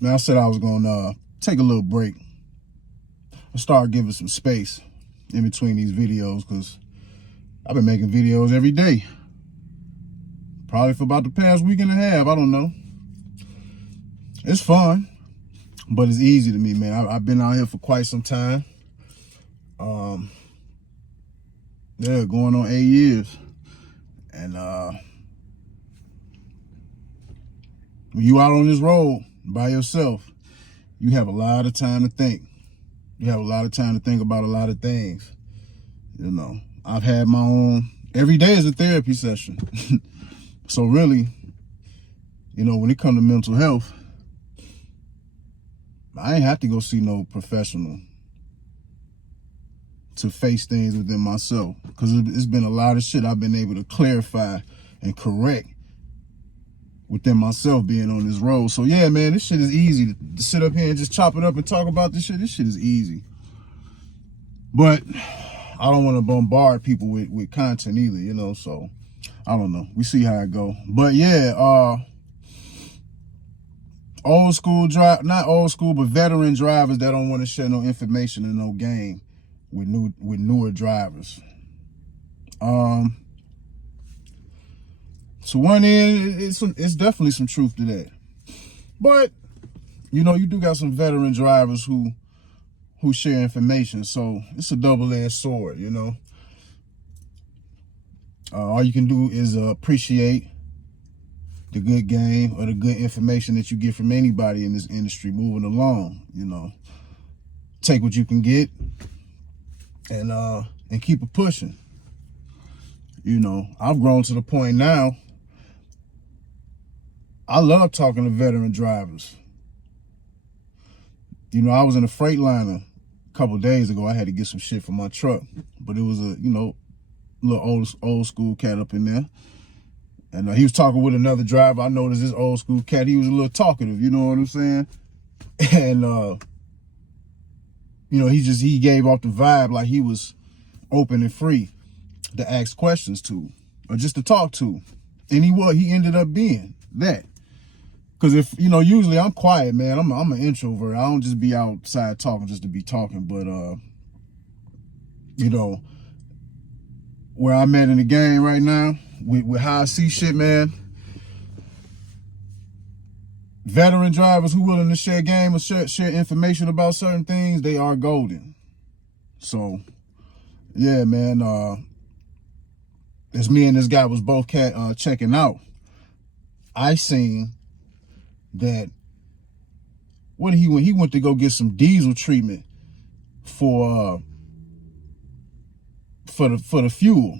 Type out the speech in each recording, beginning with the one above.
Man, I said I was gonna take a little break and start giving some space in between these videos, because I've been making videos every day. Probably for about the past week and a half. I don't know. It's fun, but it's easy to me, man. I've been out here for quite some time. Yeah, going on 8 years. And when you out on this road by yourself, you have a lot of time to think. You have a lot of time to think about a lot of things. You know, I've had my own, every day is a therapy session. So really, you know, when it comes to mental health, I ain't have to go see no professional to face things within myself, because it's been a lot of shit I've been able to clarify and correct within myself being on this road. So yeah, man, this shit is easy to sit up here and just chop it up and talk about this shit. This shit is easy. But I don't want to bombard people with content either, you know, so I don't know. We see how it go. But yeah, old school not old school, but veteran drivers that don't want to share no information and no game with newer drivers. To one end, it's definitely some truth to that. But you know, you do got some veteran drivers who share information, so it's a double-edged sword, you know. All you can do is appreciate the good game or the good information that you get from anybody in this industry moving along, you know. Take what you can get and keep it pushing. You know, I've grown to the point now, I love talking to veteran drivers. You know, I was in a Freightliner a couple of days ago. I had to get some shit for my truck, but it was a, you know, little old school cat up in there. And he was talking with another driver. I noticed this old school cat, he was a little talkative, you know what I'm saying? And, you know, he gave off the vibe like he was open and free to ask questions to, or just to talk to. And he ended up being that. Because if, you know, usually I'm quiet, man. I'm an introvert. I don't just be outside talking just to be talking. But, you know, where I'm at in the game right now, with how I see shit, man, veteran drivers who willing to share game or share information about certain things, they are golden. So, yeah, man, as me and this guy was both checking out, I seen that he went to go get some diesel treatment for the fuel.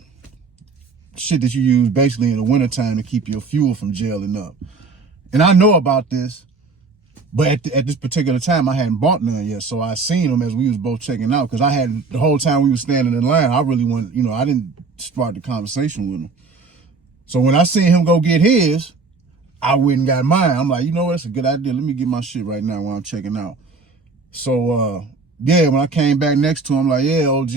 Shit that you use basically in the wintertime to keep your fuel from gelling up. And I know about this, but at this particular time, I hadn't bought none yet. So I seen him as we was both checking out, because the whole time we was standing in line, I really wanted, you know, I didn't start the conversation with him. So when I seen him go get his, I went and got mine. I'm like, you know what, that's a good idea. Let me get my shit right now while I'm checking out. So, yeah, when I came back next to him, I'm like, yeah, OG,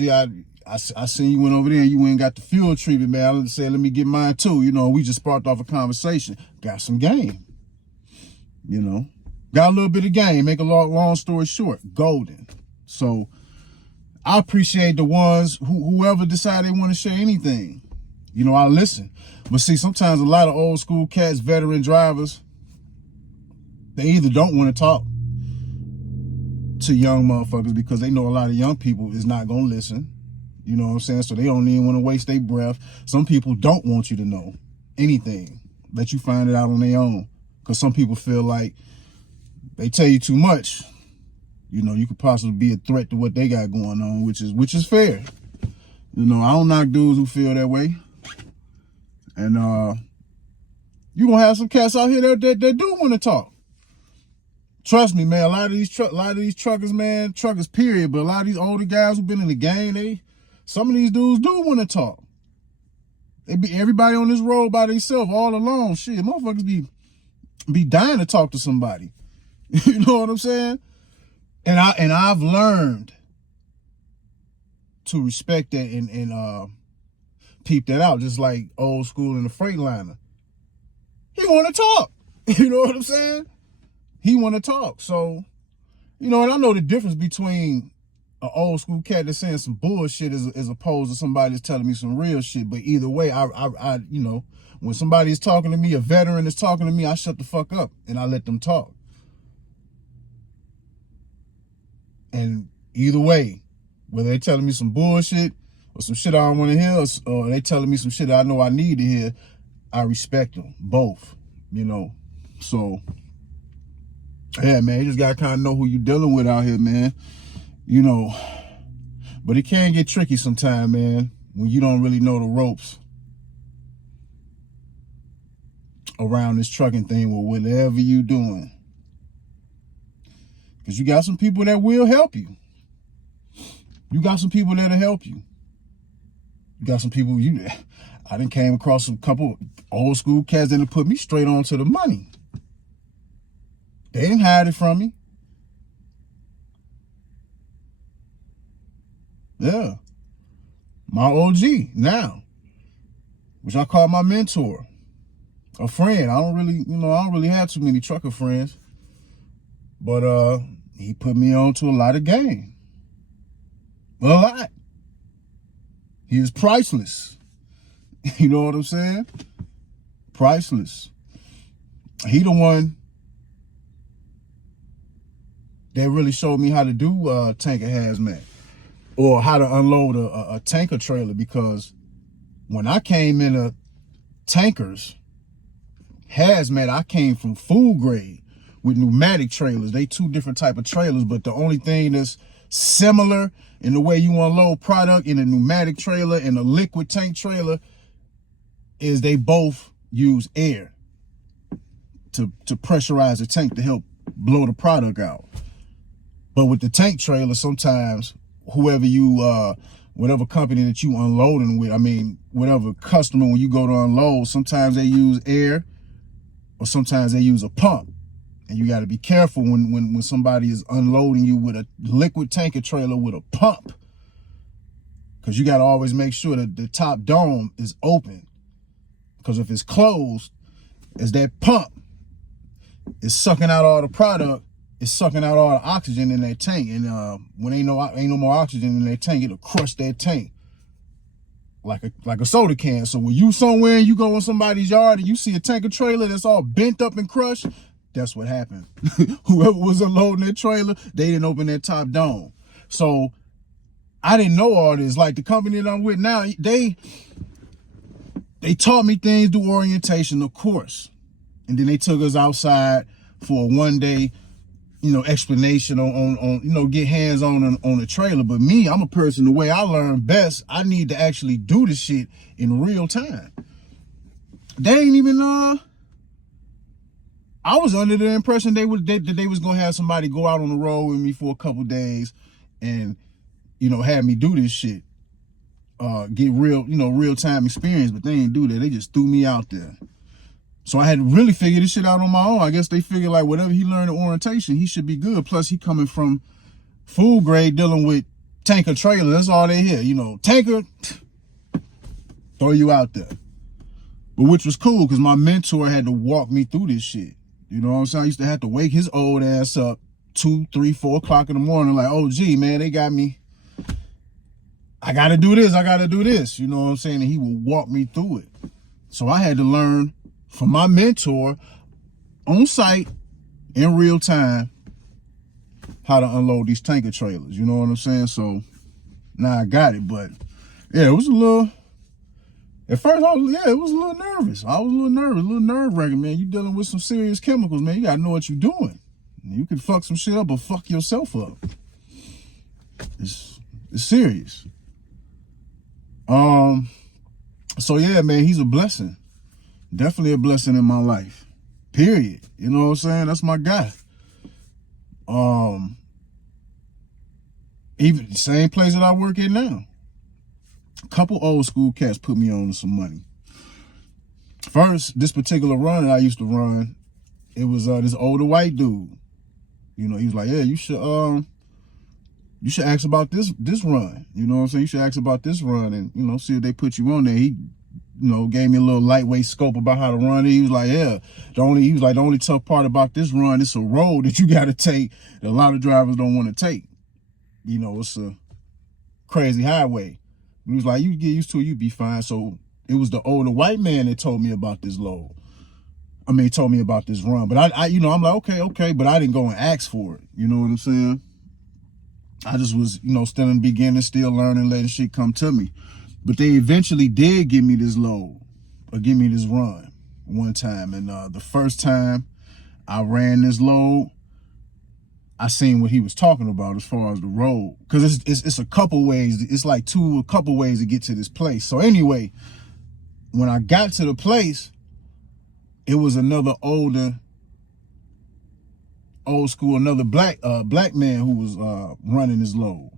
I seen you went over there and you went and got the fuel treatment, man. I said, let me get mine too. You know, we just sparked off a conversation. Got some game. You know, got a little bit of game. Make a long story short, golden. So I appreciate the ones whoever decide they want to share anything. You know, I listen. But see, sometimes a lot of old school cats, veteran drivers, they either don't want to talk to young motherfuckers because they know a lot of young people is not going to listen. You know what I'm saying? So they don't even want to waste their breath. Some people don't want you to know anything. Let you find it out on their own. Because some people feel like they tell you too much. You know, you could possibly be a threat to what they got going on, which is fair. You know, I don't knock dudes who feel that way. And you gonna have some cats out here that do want to talk. Trust me, man. A lot of these truckers, man, truckers period, but a lot of these older guys who've been in the game, some of these dudes do want to talk. They be everybody on this road by themselves all alone. Shit, motherfuckers be dying to talk to somebody. You know what I'm saying? And I've learned to respect that and peep that out, just like old school in the Freightliner. He want to talk. You know what I'm saying? he want to talk. So, and I know the difference between an old school cat that's saying some bullshit as opposed to somebody that's telling me some real shit. But either way, I when somebody is talking to me, a veteran is talking to me, I shut the fuck up and I let them talk. And either way, whether they telling me some bullshit or some shit I don't want to hear, or they telling me some shit I know I need to hear, I respect them both, So, yeah, man, you just gotta kind of know who you dealing with out here, man. But it can get tricky sometimes, man, when you don't really know the ropes around this trucking thing or whatever you doing. Because you got some people that will help you. You got some people that'll help you. You got some people, I done came across a couple old school cats that put me straight on to the money. They didn't hide it from me. Yeah. My OG now, which I call my mentor, a friend. I don't really have too many trucker friends, but he put me on to a lot of game. A lot. He is priceless. You know what I'm saying? Priceless. He the one that really showed me how to do tanker hazmat or how to unload a tanker trailer, because when I came into tankers, hazmat, I came from food grade with pneumatic trailers. They two different type of trailers, but the only thing that's similar in the way you unload product in a pneumatic trailer and a liquid tank trailer is they both use air to pressurize the tank to help blow the product out. But with the tank trailer, sometimes whoever whatever company that you unloading with, whatever customer, when you go to unload, sometimes they use air or sometimes they use a pump. And you got to be careful when somebody is unloading you with a liquid tanker trailer with a pump, because you got to always make sure that the top dome is open, because if it's closed, as that pump is sucking out all the product, it's sucking out all the oxygen in that tank, and when ain't no more oxygen in that tank, it'll crush that tank like a soda can. So when you somewhere and you go in somebody's yard and you see a tanker trailer that's all bent up and crushed, that's what happened. Whoever was unloading that trailer, they didn't open that top dome. So I didn't know all this. Like the company that I'm with now, they taught me things through orientation, of course, and then they took us outside for a 1 day explanation on get hands on the trailer. But me, I'm a person, the way I learn best, I need to actually do this shit in real time. They ain't even I was under the impression they was gonna have somebody go out on the road with me for a couple days and have me do this shit, get real time experience, but they didn't do that. They just threw me out there. So I had to really figure this shit out on my own. I guess they figured like whatever he learned in orientation, he should be good. Plus he coming from food grade dealing with tanker trailer. That's all they hear. Tanker, throw you out there. But which was cool because my mentor had to walk me through this shit. You know what I'm saying? I used to have to wake his old ass up 2, 3, 4 o'clock in the morning like, oh, gee, man, they got me. I got to do this. I got to do this. You know what I'm saying? And he would walk me through it. So I had to learn from my mentor on site in real time how to unload these tanker trailers. You know what I'm saying? So now I got it. But yeah, it was a little, at first it was a little nervous. I was a little nervous, a little nerve-wracking, man. You dealing with some serious chemicals, man. You got to know what you're doing. You can fuck some shit up or fuck yourself up. It's serious. So yeah, man, he's a blessing. Definitely a blessing in my life. Period. You know what I'm saying? That's my guy. Even the same place that I work at now. A couple old school cats put me on some money. First, this particular run that I used to run, it was this older white dude. He was like, yeah, you should ask about this run. You know what I'm saying? You should ask about this run and, see if they put you on there. gave me a little lightweight scope about how to run it. He was like, yeah, the only tough part about this run, it's a road that you got to take that a lot of drivers don't want to take. It's a crazy highway. He was like, you get used to it, you be fine. So it was the older white man that told me about this load. He told me about this run. But I'm like, okay, but I didn't go and ask for it. You know what I'm saying? I just was, still in the beginning, still learning, letting shit come to me. But they eventually did give me this load, or give me this run one time. And the first time I ran this load, I seen what he was talking about as far as the road. Because it's a couple ways. It's like a couple ways to get to this place. So anyway, when I got to the place, it was another old school, another black man who was running this load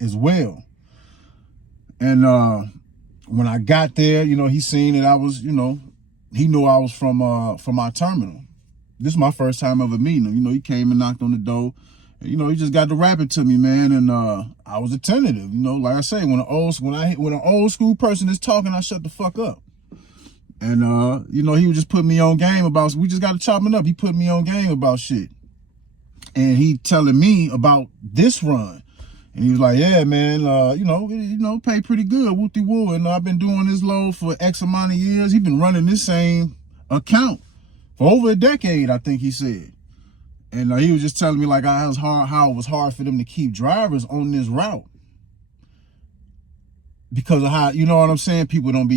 as well. And when I got there, he seen that I was, he knew I was from our terminal. This is my first time ever meeting him. He came and knocked on the door. And, he just got to rapping to me, man. And I was attentive. Like I say, when an old school person is talking, I shut the fuck up. And he was just putting me on game about. We just got to chop it up. He put me on game about shit. And he telling me about this run. And he was like, yeah, man, pay pretty good, whoop-de-woo. And I've been doing this load for X amount of years. He's been running this same account for over a decade, I think he said. And he was just telling me like how it was hard for them to keep drivers on this route. Because of how, you know what I'm saying? People are not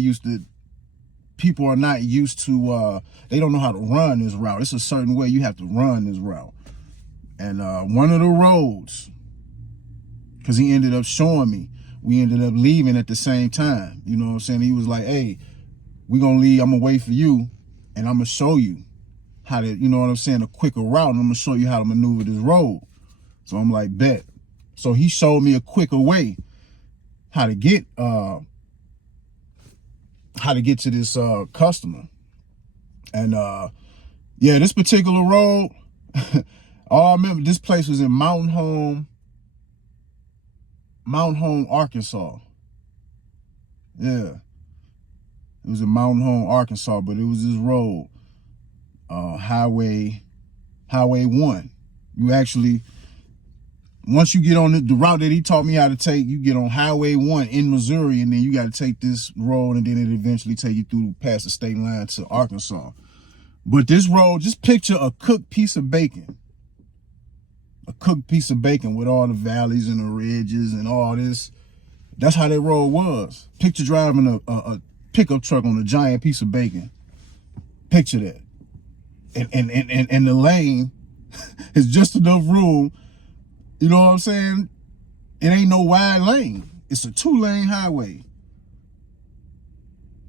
used to, they don't know how to run this route. It's a certain way you have to run this route. And one of the roads, because he ended up showing me, we ended up leaving at the same time. You know what I'm saying? He was like, hey, we're going to leave. I'm going to wait for you. And I'm going to show you how to, a quicker route. And I'm going to show you how to maneuver this road. So I'm like, bet. So he showed me a quicker way how to get to this customer. And yeah, this particular road, all I remember, this place was in Mountain Home, Arkansas. Yeah. It was in Mountain Home, Arkansas, but it was this road, Highway 1. You actually, once you get on the route that he taught me how to take, you get on Highway 1 in Missouri, and then you got to take this road, and then it eventually take you through past the state line to Arkansas. But this road, just picture a cooked piece of bacon. A cooked piece of bacon with all the valleys and the ridges and all this. That's how that road was. Picture driving a pickup truck on a giant piece of bacon. Picture that. And the lane is just enough room. You know what I'm saying? It ain't no wide lane. It's a 2-lane highway.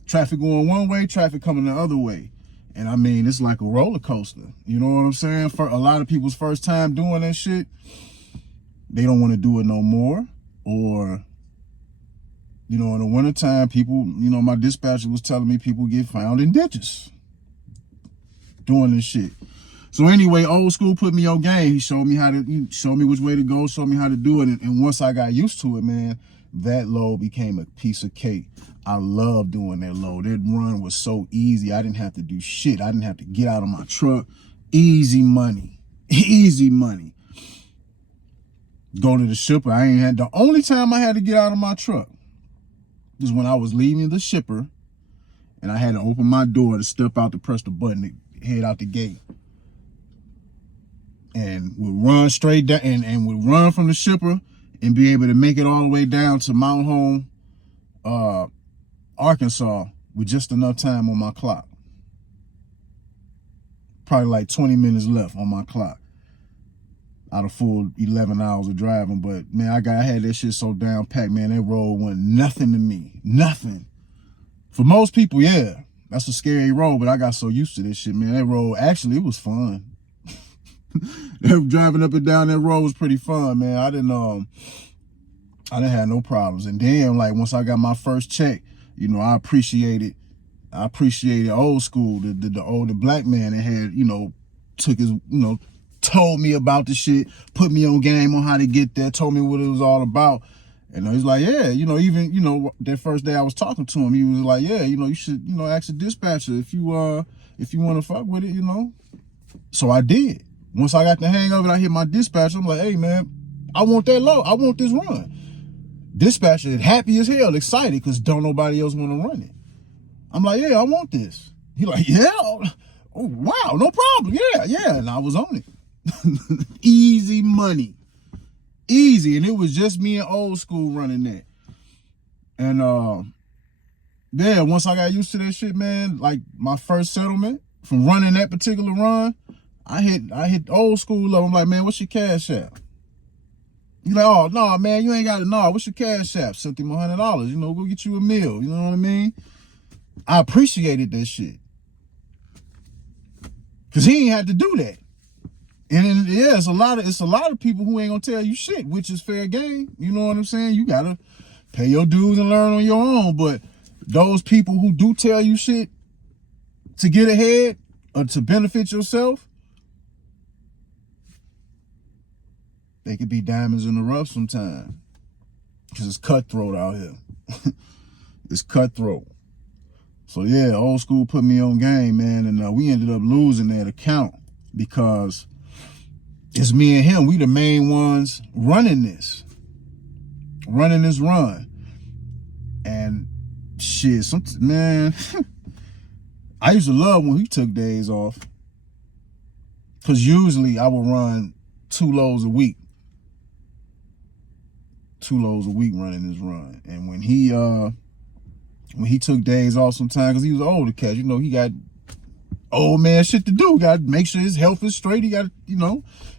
Traffic going one way, traffic coming the other way. And I mean, it's like a roller coaster. You know what I'm saying? For a lot of people's first time doing that shit, they don't want to do it no more. Or, in the wintertime, people, my dispatcher was telling me people get found in ditches doing this shit. So anyway, old school put me on game. He showed me which way to go, showed me how to do it. And once I got used to it, man, that load became a piece of cake. I love doing that load. That run was so easy. I didn't have to do shit. I didn't have to get out of my truck. Easy money. Easy money. Go to the shipper. The only time I had to get out of my truck is when I was leaving the shipper and I had to open my door to step out to press the button to head out the gate. And would run straight down and would run from the shipper and be able to make it all the way down to Mount Home, Arkansas with just enough time on my clock. Probably like 20 minutes left on my clock out of full 11 hours of driving. But man, I had that shit so down packed, man. That road wasn't nothing to me. Nothing. For most people, yeah, that's a scary road, but I got so used to this shit, man. That road, actually, it was fun. Driving up and down that road was pretty fun, man. I didn't have no problems. And then, like, once I got my first check, I appreciated old school, the older black man that had, took his, told me about the shit, put me on game on how to get there, told me what it was all about. And he's like, yeah, even, that first day I was talking to him, he was like, yeah, you should, ask the dispatcher if you want to fuck with it, So I did. Once I got the hang of it, I hit my dispatcher. I'm like, hey, man, I want that load. I want this run. Dispatcher happy as hell, excited, because don't nobody else want to run it. I'm like, yeah, I want this. He like, yeah? Oh, wow, no problem. Yeah. And I was on it. Easy money. Easy. And it was just me and Old School running that. And yeah, once I got used to that shit, man, like my first settlement from running that particular run, I hit Old School up. I'm like, man, what's your cash app? He's like, oh, no, man, you ain't got it. No, what's your cash app? Sent him $100. Go get you a meal. You know what I mean? I appreciated that shit. Because he ain't had to do that. And yeah, it's a lot of people who ain't gonna tell you shit, which is fair game. You know what I'm saying? You gotta pay your dues and learn on your own. But those people who do tell you shit to get ahead or to benefit yourself, they could be diamonds in the rough sometimes. Because it's cutthroat out here. It's cutthroat. So yeah, Old School put me on game, man. And we ended up losing that account because it's me and him. We the main ones running this run. And shit, man, I used to love when he took days off. Because usually I would run 2 loads a week. 2 loads a week running this run. And when he took days off sometimes, because he was an older cat, he got old man shit to do. Got to make sure his health is straight. He got,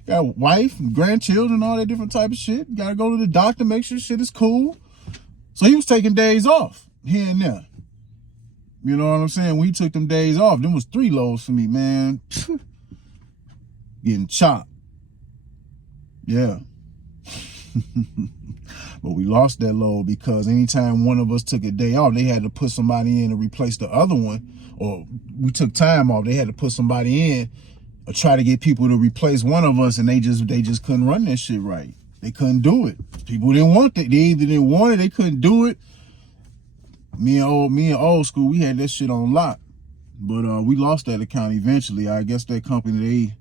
got a wife and grandchildren, all that different type of shit. Got to go to the doctor, make sure shit is cool. So he was taking days off here and there. You know what I'm saying? When he took them days off, them was 3 loads for me, man. Getting chopped. Yeah. But we lost that load because anytime one of us took a day off, they had to put somebody in to replace the other one. Or we took time off, they had to put somebody in or try to get people to replace one of us, and they just couldn't run that shit right. They couldn't do it. People didn't want it. They either didn't want it, they couldn't do it. Me and Old School, we had that shit on lock. But we lost that account eventually. I guess that company, they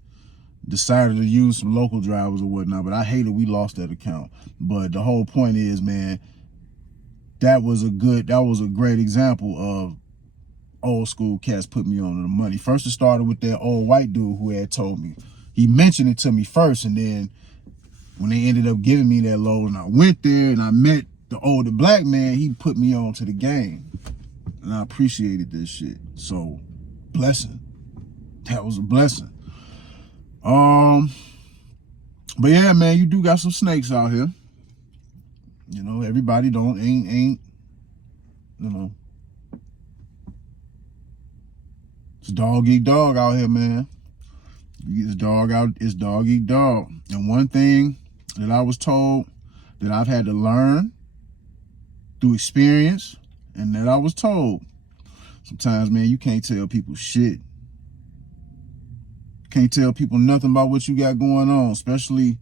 decided to use some local drivers or whatnot, but I hated we lost that account. But the whole point is, man, that was a great example of Old School cats put me on to the money. First it started with that old white dude who had told me. He mentioned it to me first, and then when they ended up giving me that load and I went there and I met the older black man, he put me on to the game. And I appreciated this shit. So, blessing. That was a blessing. But yeah, man, you do got some snakes out here. Everybody ain't, it's dog eat dog out here, man. It's dog eat dog. And one thing that I was told that I've had to learn through experience, and that I was told, sometimes, man, you can't tell people shit. Can't tell people nothing about what you got going on, especially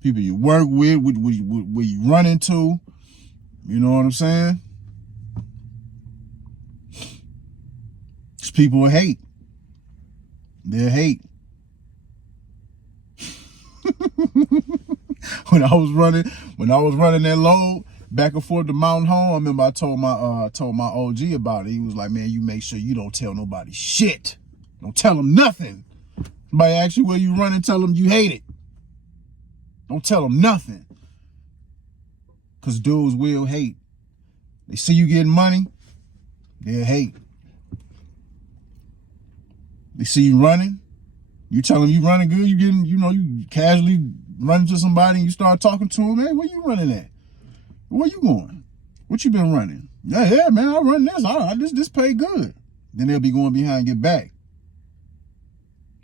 people you work with, where you run into. You know what I'm saying? Because people will hate. They'll hate. When I was running that load back and forth to Mountain Home, I remember I told my OG about it. He was like, man, you make sure you don't tell nobody shit. Don't tell them nothing. Somebody asks you where you running, tell them you hate it. Don't tell them nothing. Because dudes will hate. They see you getting money, they'll hate. They see you running, you tell them you running good, you getting, you casually run into somebody and you start talking to them, hey, where you running at? Where you going? What you been running? Yeah, man, I run this. This pay good. Then they'll be going behind your back,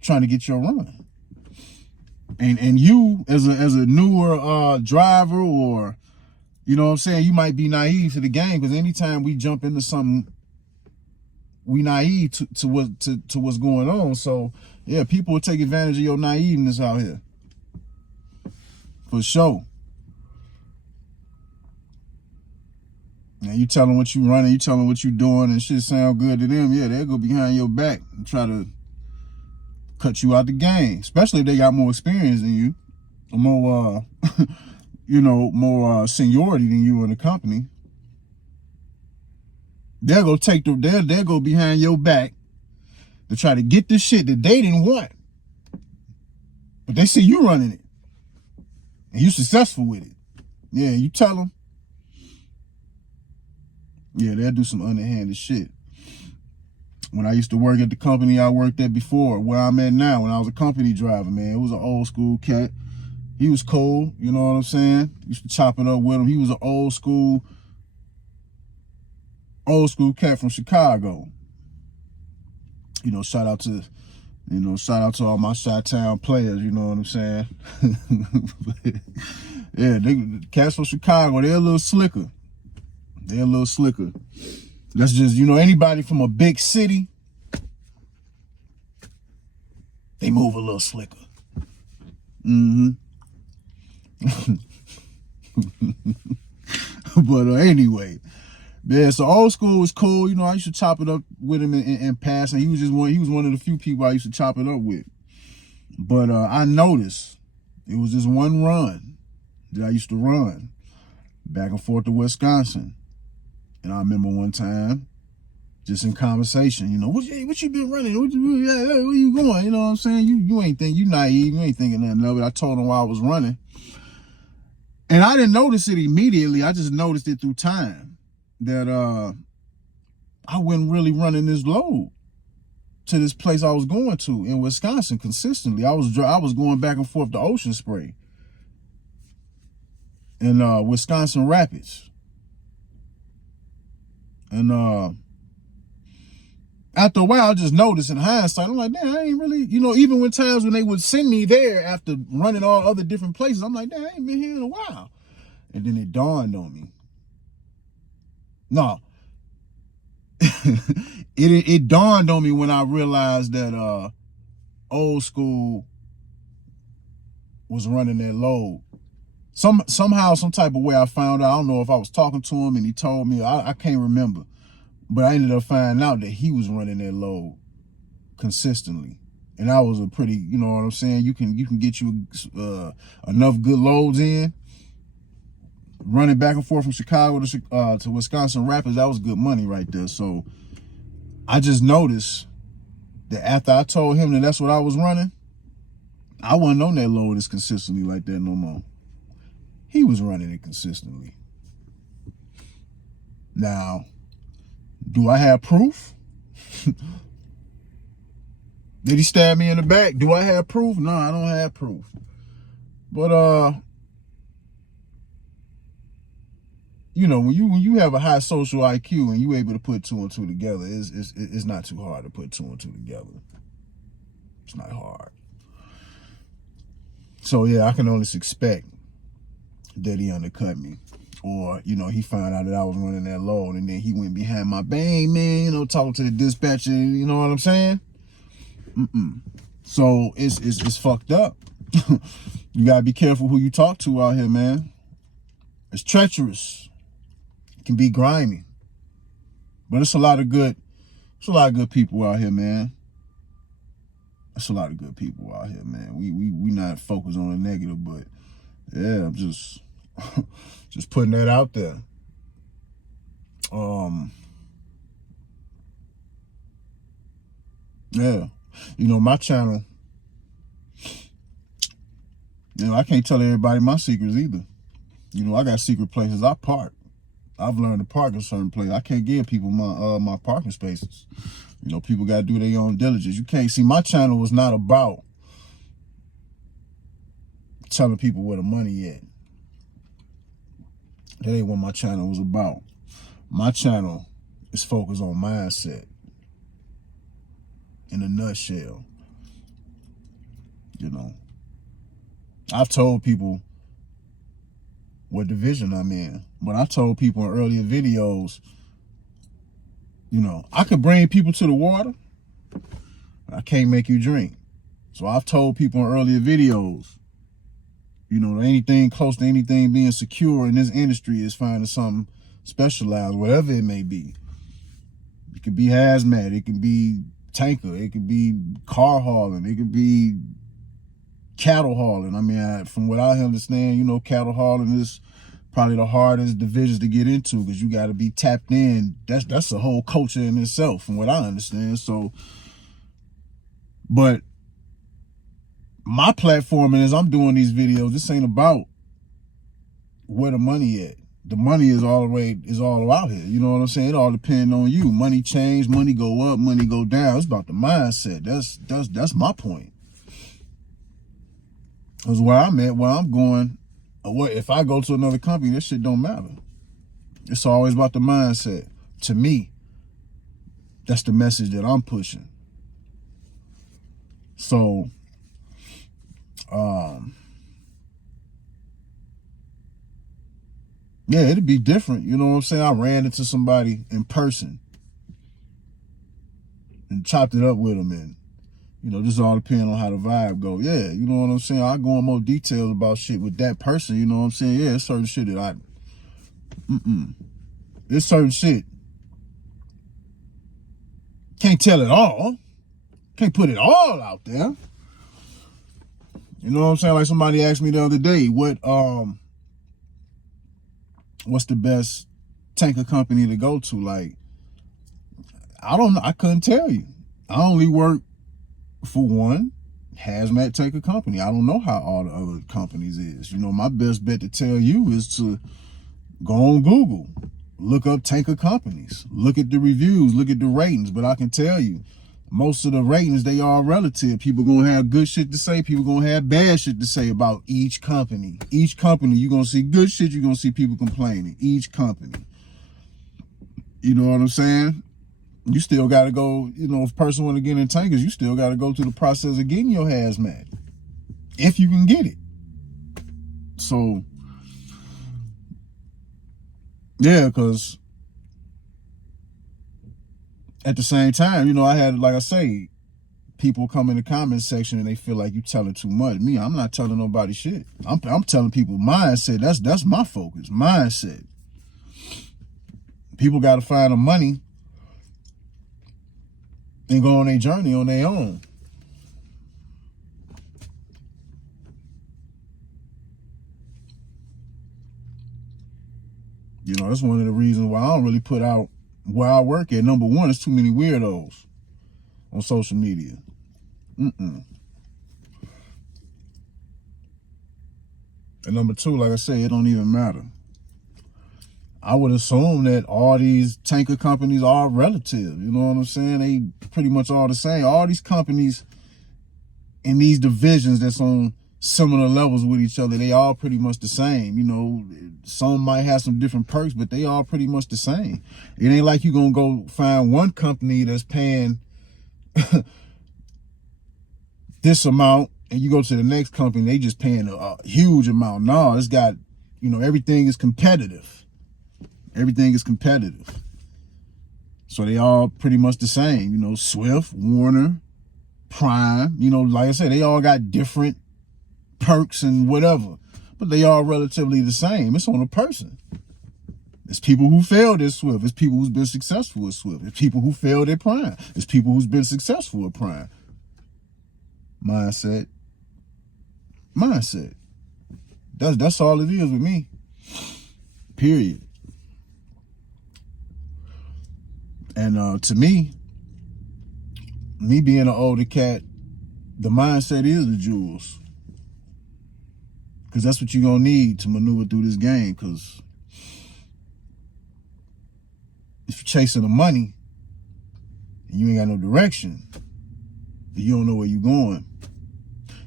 trying to get your run. And you, as a newer driver, or, you know what I'm saying, you might be naive to the game, because anytime we jump into something, we naive to what's going on. So yeah, people will take advantage of your naiveness out here. For sure. Now you tell them what you running, you tell them what you doing, and shit sound good to them. Yeah, they'll go behind your back and try to cut you out the game, especially if they got more experience than you, or more, more seniority than you in the company. They'll go they'll go behind your back to try to get this shit that they didn't want, but they see you running it, and you successful with it. Yeah, you tell them. Yeah, they'll do some underhanded shit. When I used to work at the company I worked at before, where I'm at now, when I was a company driver, man, it was an old school cat. He was cool, you know what I'm saying? Used to chop it up with him. He was an old school cat from Chicago. Shout out to all my Chi-Town players, you know what I'm saying? Yeah, cats from Chicago, they're a little slicker. That's just, anybody from a big city, they move a little slicker. But anyway, yeah, so old school was cool. I used to chop it up with him in passing. He was one of the few people I used to chop it up with. But I noticed it was this one run that I used to run back and forth to Wisconsin. And I remember one time, just in conversation, what you been running? Where you going? You know what I'm saying? You ain't think, you naive, you ain't thinking nothing of it. I told him while I was running. And I didn't notice it immediately. I just noticed it through time that I wasn't really running this load to this place I was going to in Wisconsin consistently. I was going back and forth to Ocean Spray and Wisconsin Rapids. And after a while, I just noticed in hindsight, I'm like, damn, I ain't really, even when times when they would send me there after running all other different places, I'm like, damn, I ain't been here in a while. And then it dawned on me. No. it dawned on me when I realized that old school was running that load. Somehow, some type of way I found out. I don't know if I was talking to him and he told me, I can't remember. But I ended up finding out that he was running that load consistently. And I was a pretty, you know what I'm saying? You can get you enough good loads in. Running back and forth from Chicago to Wisconsin Rapids, that was good money right there. So I just noticed that after I told him that that's what I was running, I wasn't on that load as consistently like that no more. He was running it consistently. Now, do I have proof? Did he stab me in the back? Do I have proof? No, I don't have proof. But when you have a high social IQ and you able to put 2 and 2 together, it's not too hard to put 2 and 2 together. It's not hard. So yeah, I can only expect that he undercut me. Or, he found out that I was running that load and then he went behind my bang, man, talking to the dispatcher, you know what I'm saying? So it's fucked up. You gotta be careful who you talk to out here, man. It's treacherous. It can be grimy. But it's a lot of good people out here, man. It's a lot of good people out here, man. We not focused on the negative, but yeah, I'm just just putting that out there. Yeah. My channel, I can't tell everybody my secrets either. I got secret places I park. I've learned to park in certain places. I can't give people my parking spaces. People got to do their own diligence. You can't see, my channel was not about telling people where the money at. That ain't what my channel was about. My channel is focused on mindset. In a nutshell. I've told people what division I'm in. But I told people in earlier videos, I could bring people to the water, but I can't make you drink. So I've told people in earlier videos, anything close to anything being secure in this industry is finding something specialized, whatever it may be. It could be hazmat, it could be tanker, it could be car hauling, it could be cattle hauling. I mean, from what I understand, you know, cattle hauling is probably the hardest divisions to get into because you got to be tapped in. That's a whole culture in itself, from what I understand. So, but my platform is I'm doing these videos. This ain't about where the money at. The money is all out here. You know what I'm saying? It all depends on you. Money change, money go up, money go down. It's about the mindset. That's my point. Because where I'm at, where I'm going, if I go to another company, this shit don't matter. It's always about the mindset. To me, that's the message that I'm pushing. So, yeah, it'd be different. You know what I'm saying? I ran into somebody in person and chopped it up with them, and you know, this all depends on how the vibe go. Yeah, you know what I'm saying? I go in more details about shit with that person, you know what I'm saying? Yeah, it's certain shit that it's certain shit. Can't tell it all. Can't put it all out there. You know what I'm saying? Like somebody asked me the other day, what's the best tanker company to go to? Like, I don't know. I couldn't tell you. I only work for one hazmat tanker company. I don't know how all the other companies is. You know, my best bet to tell you is to go on Google, look up tanker companies, look at the reviews, look at the ratings. But I can tell you, most of the ratings, they are relative. People gonna have good shit to say. People gonna have bad shit to say about each company. Each company, you're gonna see good shit. You're gonna see people complaining. Each company. You know what I'm saying? You still got to go, you know, if a person want to get in tankers, you still got to go through the process of getting your hazmat, if you can get it. So, yeah, because at the same time, you know, I had, like I say, people come in the comment section and they feel like you telling too much. Me, I'm not telling nobody shit. I'm telling people mindset. That's my focus, mindset. People got to find the money and go on their journey on their own. You know, that's one of the reasons why I don't really put out where I work at. Number one, there's too many weirdos on social media. And number two, like I say, it don't even matter. I would assume that all these tanker companies are relative. You know what I'm saying? They pretty much all the same. All these companies in these divisions that's on similar levels with each other, they all pretty much the same. You know, some might have some different perks, but they all pretty much the same. It ain't like you gonna go find one company that's paying this amount and you go to the next company, they just paying a huge amount. No, it's got, you know, everything is competitive. Everything is competitive. So they all pretty much the same. You know, Swift, Warner, Prime, you know, like I said, they all got different perks and whatever, but they all relatively the same. It's on a person. It's people who failed at Swift. It's people who's been successful at Swift. It's people who failed at Prime. It's people who's been successful at Prime. Mindset. Mindset. That's all it is with me. Period. And to me being an older cat, the mindset is the jewels. Because that's what you're going to need to maneuver through this game. Because if you're chasing the money and you ain't got no direction, and you don't know where you're going,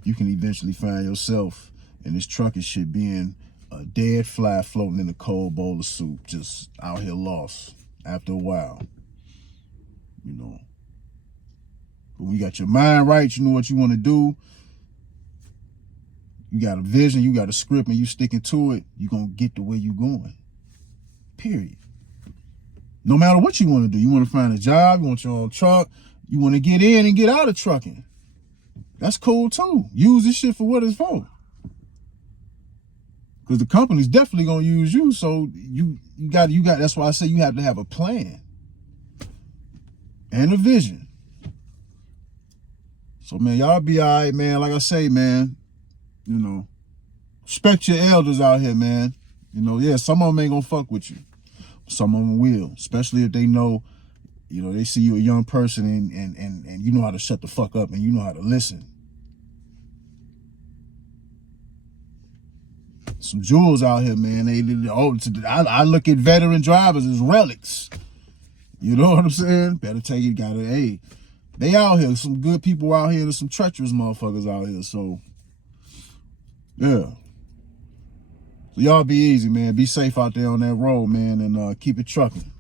you can eventually find yourself in this trucking shit being a dead fly floating in a cold bowl of soup, just out here lost after a while. You know, but when you got your mind right, you know what you want to do. You got a vision, you got a script, and you sticking to it, you're going to get to where you're going. Period. No matter what you want to do. You want to find a job, you want your own truck, you want to get in and get out of trucking. That's cool too. Use this shit for what it's for. Because the company's definitely gonna use you. So you got that's why I say you have to have a plan and a vision. So man, y'all be all right, man. Like I say, man, you know, respect your elders out here, man. You know, yeah, some of them ain't gonna fuck with you. Some of them will, especially if they know, you know, they see you a young person and you know how to shut the fuck up and you know how to listen. Some jewels out here, man. I look at veteran drivers as relics. You know what I'm saying? Better take it, hey, they out here. Some good people out here. There's some treacherous motherfuckers out here. So, yeah. So y'all be easy, man. Be safe out there on that road, man, and keep it trucking.